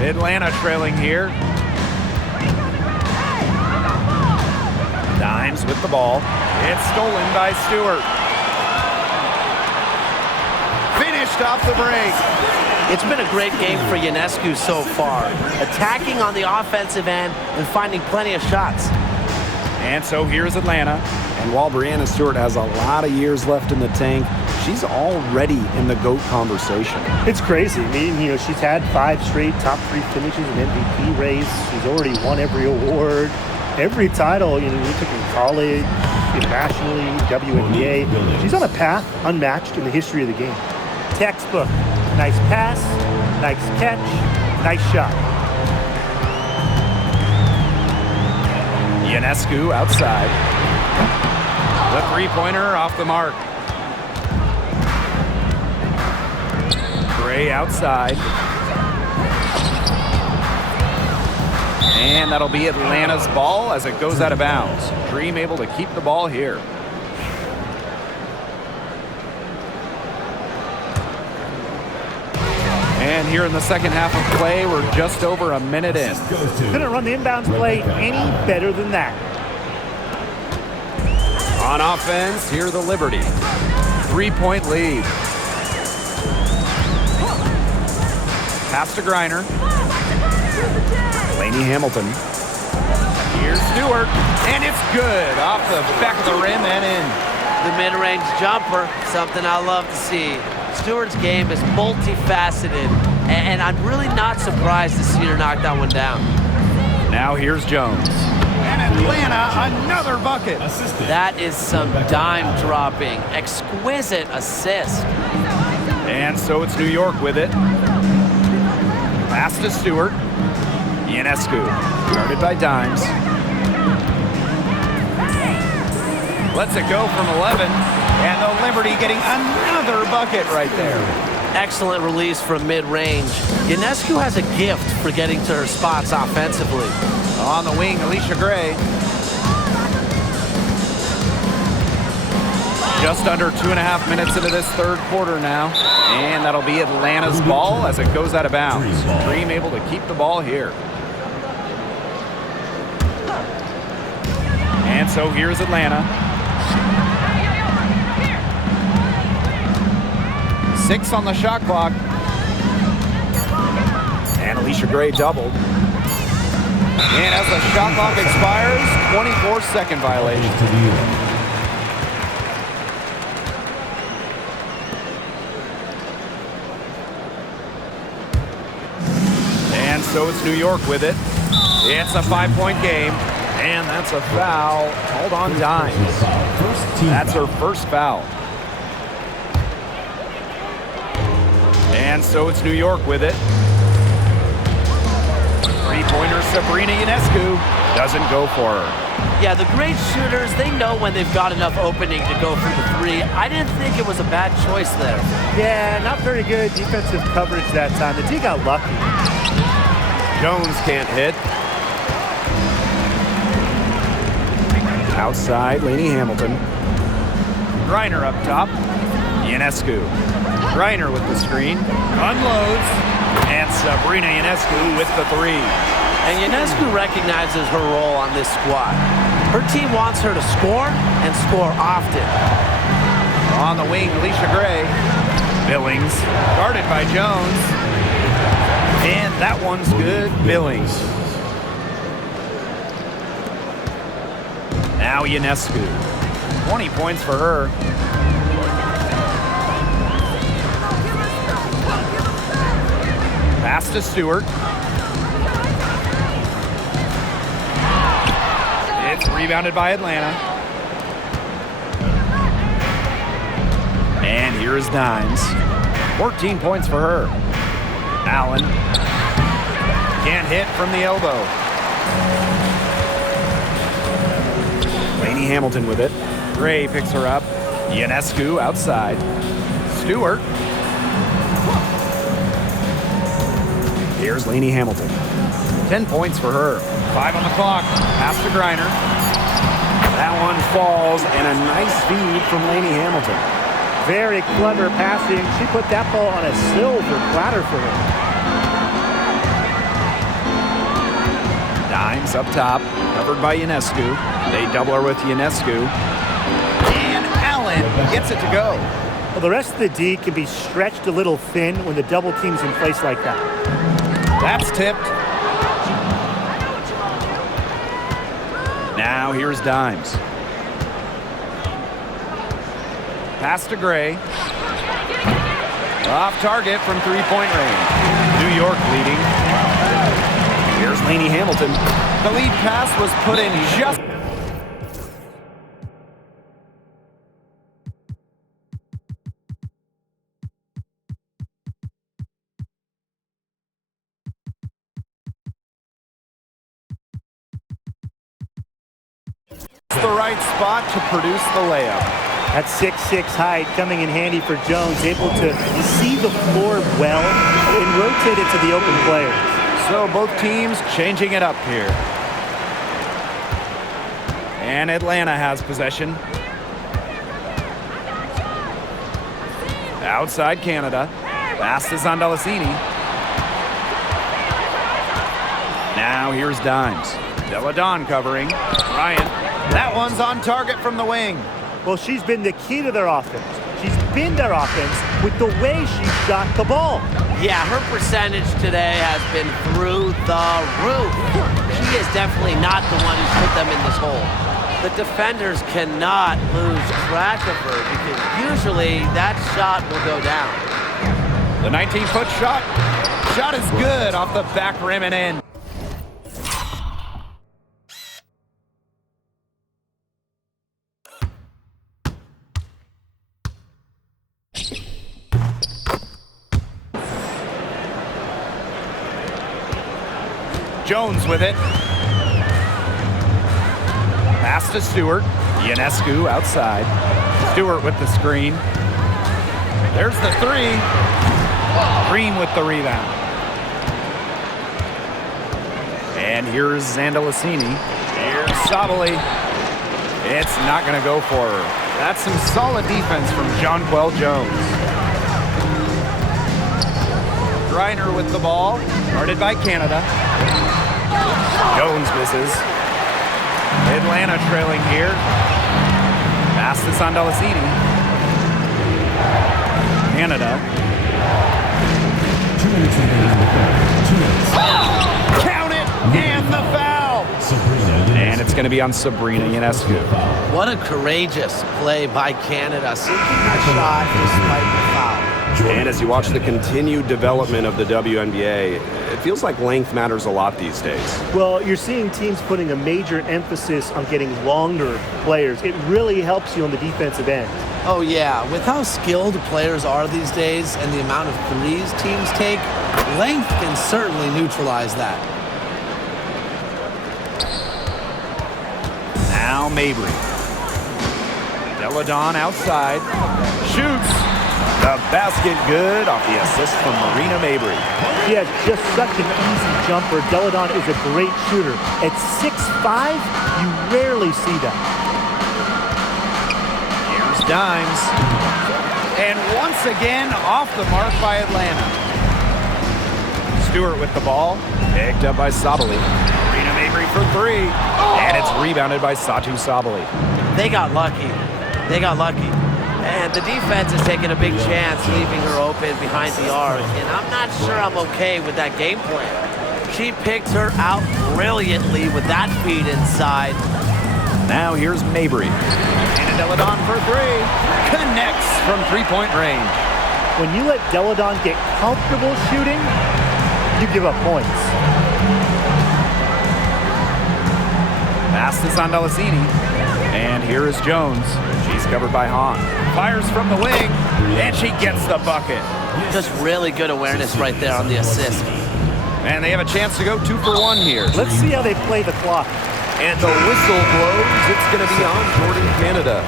Atlanta trailing here. Dimes with the ball. It's stolen by Stewart. Finished off the break. It's been a great game for Ionescu so far, attacking on the offensive end and finding plenty of shots. And so here's Atlanta. And while Breanna Stewart has a lot of years left in the tank, she's already in the GOAT conversation. It's crazy. I mean, she's had 5 straight top 3 finishes in MVP race. She's already won every award, every title, you took in college, internationally, WNBA. She's on a path unmatched in the history of the game. Textbook. Nice pass, nice catch, nice shot. Ionescu outside. The three-pointer off the mark. Gray outside. And that'll be Atlanta's ball as it goes out of bounds. Dream able to keep the ball here. And here in the second half of play, we're just over a minute in. Couldn't run the inbounds play any better than that. On offense, here the Liberty. 3-point lead. Pass to Griner. Lainey Hamilton. Here's Stewart, and it's good off the back of the rim and in. The mid-range jumper, something I love to see. Stewart's game is multifaceted, and I'm really not surprised to see her knock that one down. Now here's Jones. And Atlanta, another bucket. That is some dime dropping, exquisite assist. And so it's New York with it. Pass to Stewart. Ionescu, guarded by Dimes. Lets it go from 11. And the Liberty getting another bucket right there. Excellent release from mid-range. Ionescu has a gift for getting to her spots offensively. On the wing, Alicia Gray. Just under 2.5 minutes into this third quarter now. And that'll be Atlanta's ball as it goes out of bounds. Dream able to keep the ball here. And so here's Atlanta. 6 on the shot clock. And Alicia Gray doubled. And as the shot clock expires, 24-second violation. And so it's New York with it. It's a 5-point game. And that's a foul called on Dimes. That's her first foul. And so it's New York with it. Three-pointer Sabrina Ionescu doesn't go for her. Yeah, the great shooters, they know when they've got enough opening to go for the three. I didn't think it was a bad choice there. Yeah, not very good defensive coverage that time. The D got lucky. Jones can't hit. Outside, Lainey Hamilton. Griner up top. Ionescu. Griner with the screen. Unloads. And Sabrina Ionescu with the three. And Ionescu recognizes her role on this squad. Her team wants her to score and score often. On the wing, Alicia Gray. Billings. Guarded by Jones. And that one's good. Billings. Now Ionescu. 20 points for her. Pass to Stewart. It's rebounded by Atlanta. And here is Dimes. 14 points for her. Allen. Can't hit from the elbow. Lainey Hamilton with it. Gray picks her up. Ionescu outside. Stewart. Here's Lainey Hamilton. 10 points for her. 5 on the clock. Pass to Griner. That one falls, and a nice feed from Lainey Hamilton. Very clever passing. She put that ball on a silver platter for her. Dimes up top, covered by Ionescu. They double her with Ionescu. And Allen gets it to go. Well, the rest of the D can be stretched a little thin when the double team's in place like that. That's tipped. Now here's Dimes. Pass to Gray. Off target from three-point range. New York leading. Here's Lainey Hamilton. The lead pass was put in just... the right spot to produce the layup. That 6'6" height coming in handy for Jones, able to see the floor well and rotate it to the open players. So both teams changing it up here. And Atlanta has possession. Outside Canada. Pass to Zondalesini. Now here's Dimes. Deladon covering. Bryant. That one's on target from the wing. Well, she's been the key to their offense. She's been their offense with the way she shot the ball. Yeah, her percentage today has been through the roof. She is definitely not the one who's put them in this hole. The defenders cannot lose track of her because usually that shot will go down. The 19-foot shot. Shot is good off the back rim and in. Jones with it. Pass to Stewart. Ionescu outside. Stewart with the screen. There's the three. Green with the rebound. And here's Zondalesini. Here's Sabally. It's not going to go for her. That's some solid defense from Jonquel Jones. Griner with the ball. Guarded by Canada. Jones misses. Atlanta trailing here. Pass to Zondalesini. Canada. Count it! And the foul! And it's going to be on Sabrina Ionescu. What a courageous play by Canada, sinking that shot despite the foul. And as you watch the continued development of the WNBA, it feels like length matters a lot these days. Well, you're seeing teams putting a major emphasis on getting longer players. It really helps you on the defensive end. Oh yeah, with how skilled players are these days and the amount of threes teams take, length can certainly neutralize that. Now Mabry. Deladon outside. Shoots. The basket good off the assist from Marina Mabry. She has just such an easy jumper. Deladon is a great shooter. At 6'5", you rarely see that. Here's Dimes. And once again, off the mark by Atlanta. Stewart with the ball. Picked up by Sabally. Marina Mabry for three. And it's rebounded by Satu Sabally. They got lucky. They got lucky. And the defense is taking a big chance, leaving her open behind the arc. And I'm not sure I'm okay with that game plan. She picked her out brilliantly with that feed inside. Now here's Mabry. And Deladon for three. Connects from three-point range. When you let Deladon get comfortable shooting, you give up points. Pass to Zondalesini. And here is Jones. She's covered by Hahn. Fires from the wing, and she gets the bucket. Just really good awareness right there on the assist. And they have a chance to go 2 for 1 here. Let's see how they play the clock. And the whistle blows. It's going to be on Jordan Canada.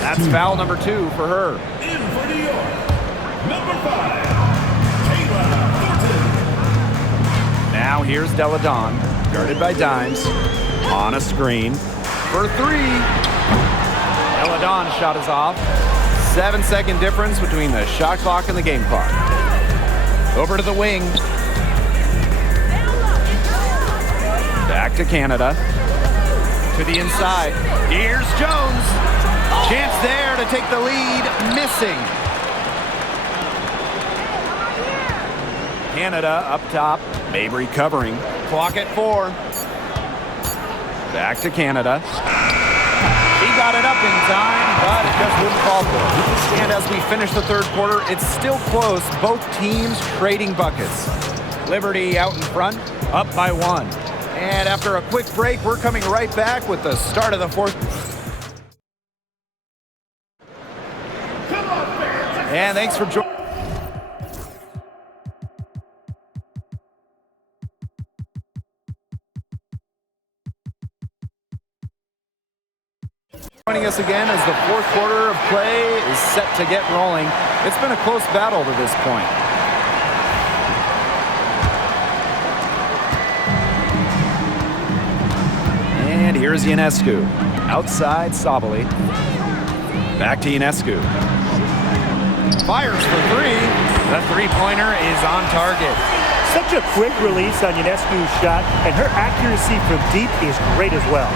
That's foul number 2 for her. In for New York, number 5, Kayla Thornton. Now here's Deladon, guarded by Dimes, on a screen for three. Deladon's shot is off. 7-second difference between the shot clock and the game clock. Over to the wing. Back to Canada. To the inside. Here's Jones. Chance there to take the lead. Missing. Canada up top. Mabry covering. Clock at 4. Back to Canada. He got it up in time, but it just wouldn't fall through. And as we finish the third quarter, it's still close. Both teams trading buckets. Liberty out in front, up by 1. And after a quick break, we're coming right back with the start of the fourth. And thanks for joining. Joining us again as the fourth quarter of play is set to get rolling. It's been a close battle to this point. And here's Ionescu. Outside Sabally. Back to Ionescu. Fires for 3. The three-pointer is on target. Such a quick release on Ionescu's shot, and her accuracy from deep is great as well.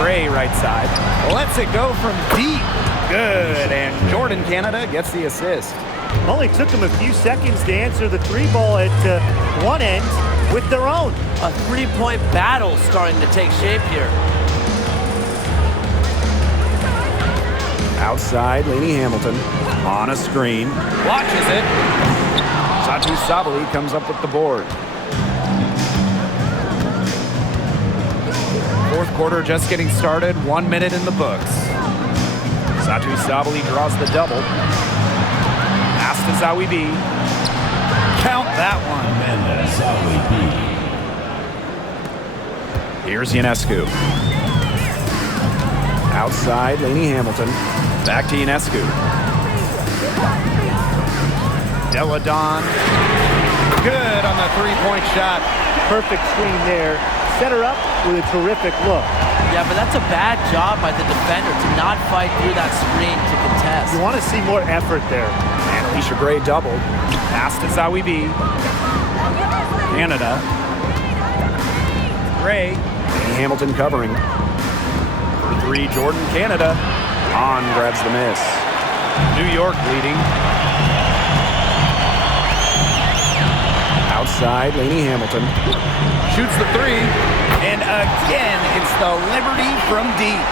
Gray right side. Lets it go from deep. Good. And Jordan Canada gets the assist. Only took them a few seconds to answer the 3-ball at one end with their own. A three-point battle starting to take shape here. Outside, Lainey Hamilton. On a screen. Watches it. Satu Sabally comes up with the board. Fourth quarter just getting started. 1 minute in the books. Satu Sabally draws the double. Pass to Zawi B. Count that one. Amanda Zawi B. Here's Ionescu. Outside, Lainey Hamilton. Back to Ionescu. Deladon. Good on the three-point shot. Perfect screen there. Set her up with a terrific look. Yeah, but that's a bad job by the defender to not fight through that screen to contest. You want to see more effort there. And Alicia Gray doubled. Pass to Zawi B. Canada. Gray. Lainey Hamilton covering. For 3, Jordan Canada. On grabs the miss. New York leading. Outside, Lainey Hamilton. Shoots the 3. And again, it's the Liberty from deep.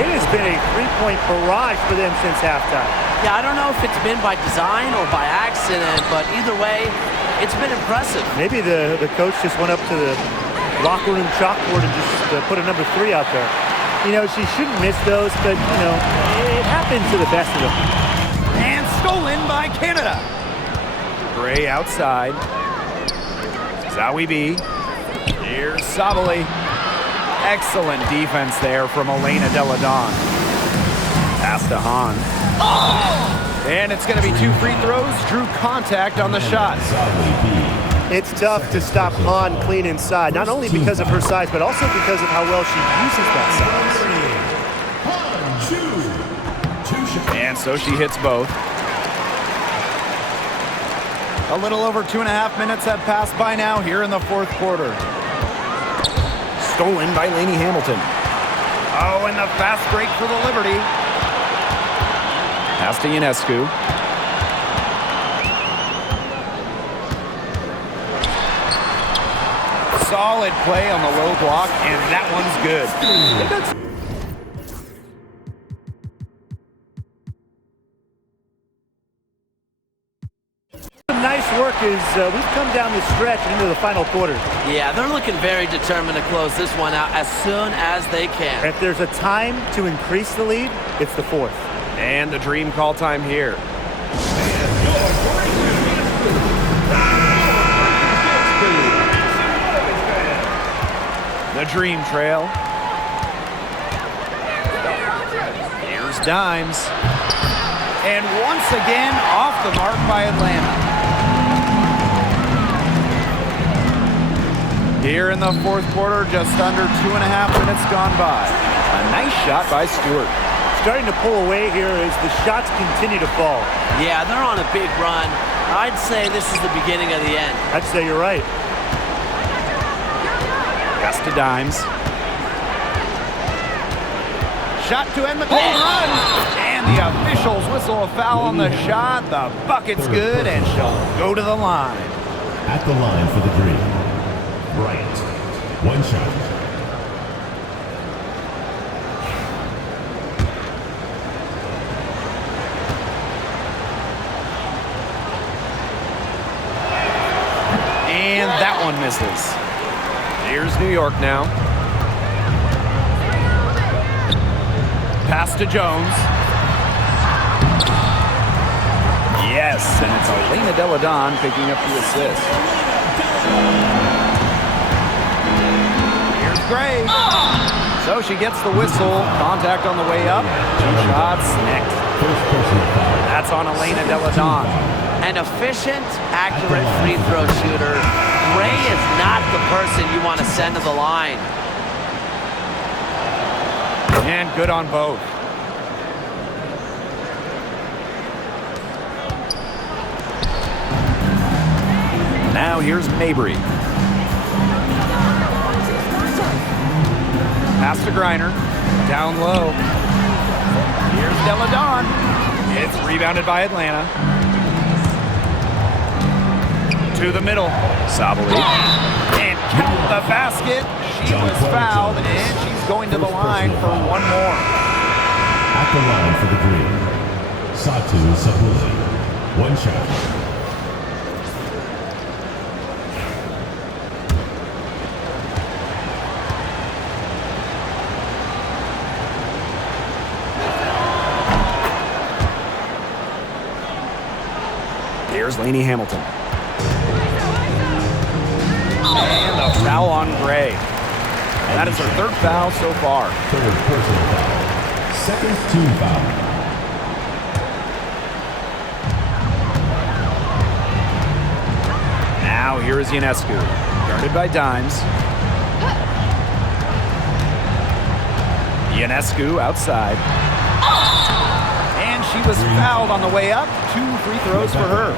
It has been a three-point barrage for them since halftime. Yeah, I don't know if it's been by design or by accident, but either way, it's been impressive. Maybe the coach just went up to the locker room chalkboard and just put a number 3 out there. You know, she shouldn't miss those, but, you know, it happens to the best of them. And stolen by Canada. Gray outside. Zawi B. Here's Sabally. Excellent defense there from Elena Deladon. Pass to Hahn. And it's going to be 2 free throws. Drew contact on the shot. It's tough to stop Hahn clean inside, not only because of her size, but also because of how well she uses that size. And so she hits both. A little over 2.5 minutes have passed by now here in the fourth quarter. Stolen by Lainey Hamilton. Oh, and the fast break for the Liberty. Pass to Ionescu. Solid play on the low block, and that one's good. Some nice work as we've come down the stretch and into the final quarter. Yeah, they're looking very determined to close this one out as soon as they can. If there's a time to increase the lead, it's the fourth. And the dream call time here. The dream trail. Here's Dimes. And once again, off the mark by Atlanta. Here in the fourth quarter, just under 2.5 minutes gone by. A nice shot by Stewart. Starting to pull away here as the shots continue to fall. Yeah, they're on a big run. I'd say this is the beginning of the end. I'd say you're right. Pass to Dimes. Shot to end the cold run. And the officials whistle a foul on the shot. The bucket's good, and she'll go to the line. At the line for the green, Bryant. One shot. And that one misses. Here's New York now. Pass to Jones. Yes, and it's Elena Delle Donne picking up the assist. Here's Gray. So she gets the whistle. Contact on the way up. 2 shots next. That's on Elena Delle Donne. An efficient, accurate free throw shooter. Gray is not the person you want to send to the line. And good on both. Now here's Mabry. Pass to Griner. Down low. Here's Delle Donne. It's rebounded by Atlanta. To the middle. Sabali. And count the basket. She was fouled, and she's going to the line for one more. At the line for the green, Satu Sabuli. One shot. Here's Lainey Hamilton. And a foul on Gray. And that is her 3rd foul so far. 3rd personal foul. 2nd team foul. Now here is Ionescu. Guarded by Dimes. Ionescu outside. And she was fouled on the way up. 2 free throws for her.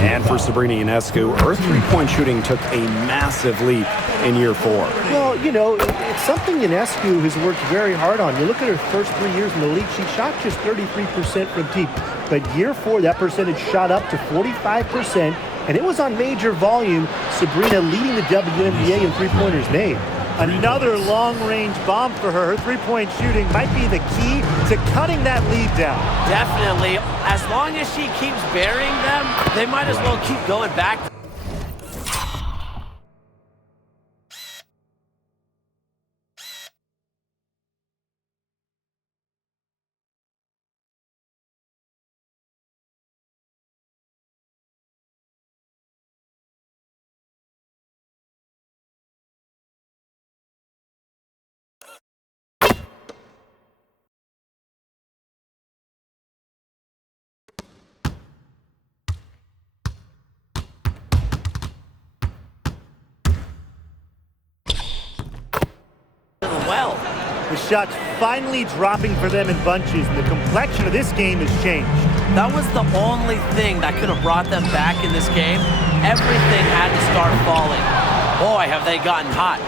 And for Sabrina Ionescu, her 3-point shooting took a massive leap in year 4. Well, you know, it's something Ionescu has worked very hard on. You look at her first 3 years in the league, she shot just 33% from deep. But year 4, that percentage shot up to 45%, and it was on major volume. Sabrina leading the WNBA in three-pointers made. Another long-range bomb for her. Her three-point shooting might be the key to cutting that lead down. Definitely. As long as she keeps burying them, they might as well keep going back. Well, The shot's finally dropping for them in bunches, and the complexion of this game has changed. that was the only thing that could have brought them back in this game. Everything had to start falling. Boy, have they gotten hot.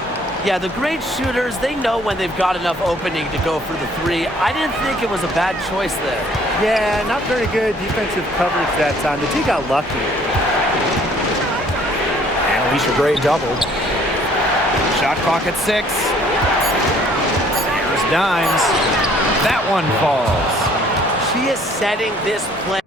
Yeah, the great shooters, they know when they've got enough opening to go for the 3. I didn't think it was a bad choice there. Yeah, not very good defensive coverage that time. The team got lucky. And Alicia Gray doubled. Shot clock at 6. Here's Dimes. That one falls. She is setting this play.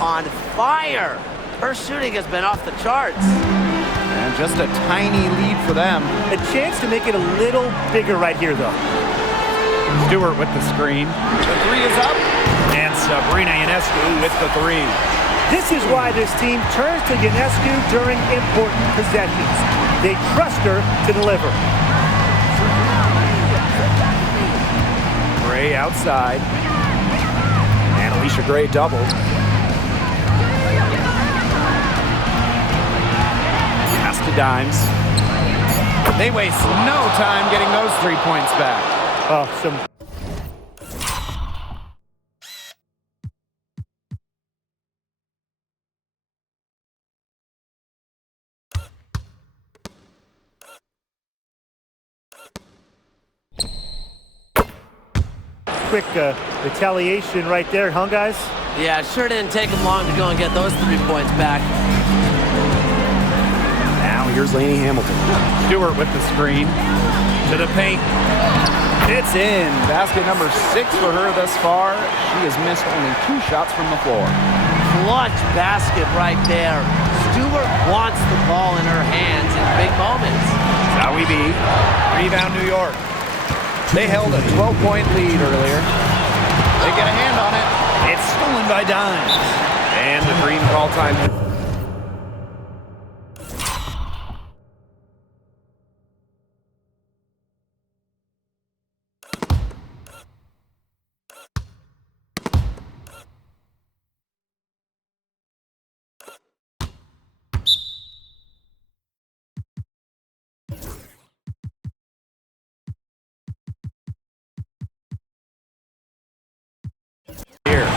On fire. Her shooting has been off the charts. And just a tiny lead for them. A chance to make it a little bigger right here, though. Stewart with the screen. The 3 is up. And Sabrina Ionescu with the 3. This is why this team turns to Ionescu during important possessions. They trust her to deliver. Gray outside. And Alicia Gray doubled. Pass to Dimes. They waste no time getting those 3 points back. Oh, some quick retaliation right there, huh, guys? Yeah, it sure didn't take them long to go and get those 3 points back. Now here's Lainey Hamilton. Stewart with the screen. To the paint. It's in. Basket number 6 for her thus far. She has missed only 2 shots from the floor. Clutch basket right there. Stewart wants the ball in her hands in big moments. Zowie B. Rebound New York. They held a 12-point lead earlier. They get a hand on it. It's stolen by Dimes. And the Green call time. Here,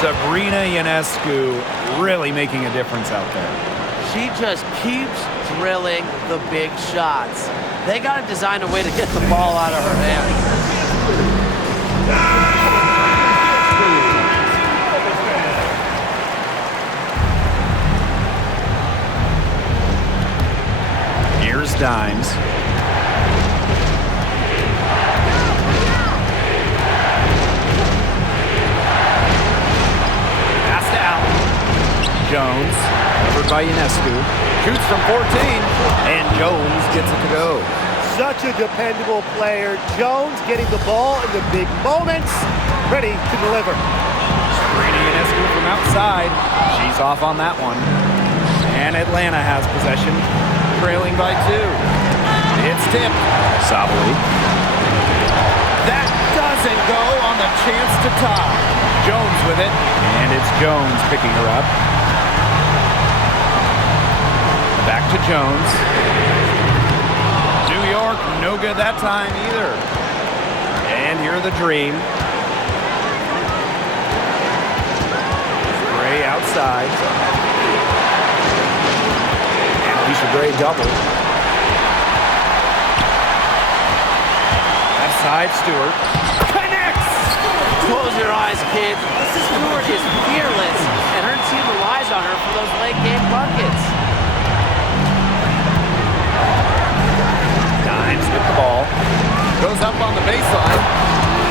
Sabrina Ionescu really making a difference out there. She just keeps drilling the big shots. They got to design a way to get the ball out of her hands. Here's Dimes. Pass to Allen. Jones, covered by Ionescu. Shoots from 14, and Jones gets it to go. Such a dependable player. Jones getting the ball in the big moments, ready to deliver. Sabrina Ionescu from outside. She's off on that one. And Atlanta has possession, trailing by 2. It's tipped. Sabali. That doesn't go on the chance to tie. Jones with it, and it's Jones picking her up. Back to Jones. New York, no good that time either. And here are the Dream. Gray outside. And Alicia Gray double. Left side, Stewart. Connects! Close your eyes, kid. Stewart is fearless, and her team relies on her for those late game buckets. Dimes with the ball. Goes up on the baseline.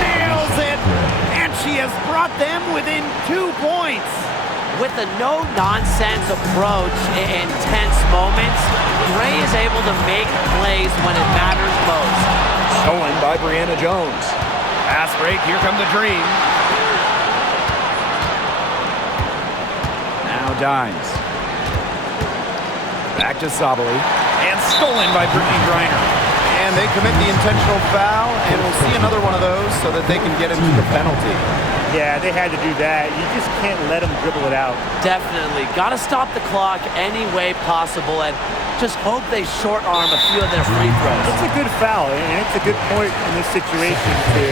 Nails it! And she has brought them within 2 points. With a no-nonsense approach in tense moments, Gray is able to make plays when it matters most. Stolen by Brianna Jones. Pass break, here come the Dream. Now Dimes. Back to Sabali. And stolen by Brittany Griner. And they commit the intentional foul, and we'll see another one of those so that they can get into the penalty. Yeah, they had to do that. You just can't let them dribble it out. Definitely. Got to stop the clock any way possible and just hope they short arm a few of their free throws. It's a good foul, and it's a good point in this situation to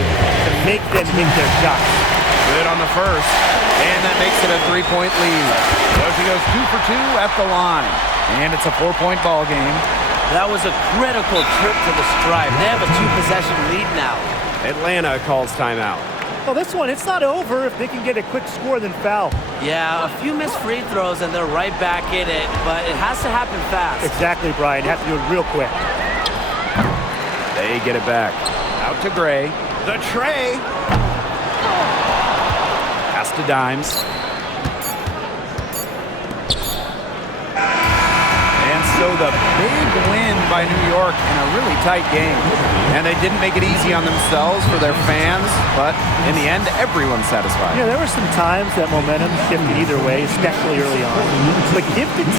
make them hit their shots. Good on the first, and that makes it a 3-point lead. So she goes 2 for 2 at the line, and it's a 4-point ball game. That was a critical trip to the stripe. They have a 2-possession lead now. Atlanta calls timeout. Well, this one, it's not over if they can get a quick score then foul. Yeah, a few missed free throws and they're right back in it, but it has to happen fast. Exactly, Brian. You have to do it real quick. They get it back. Out to Gray. The tray. Pass to Dimes. And so the big win by New York in a really tight game. And they didn't make it easy on themselves for their fans, but in the end, everyone's satisfied. Yeah, there were some times that momentum shifted either way, especially early on. But give the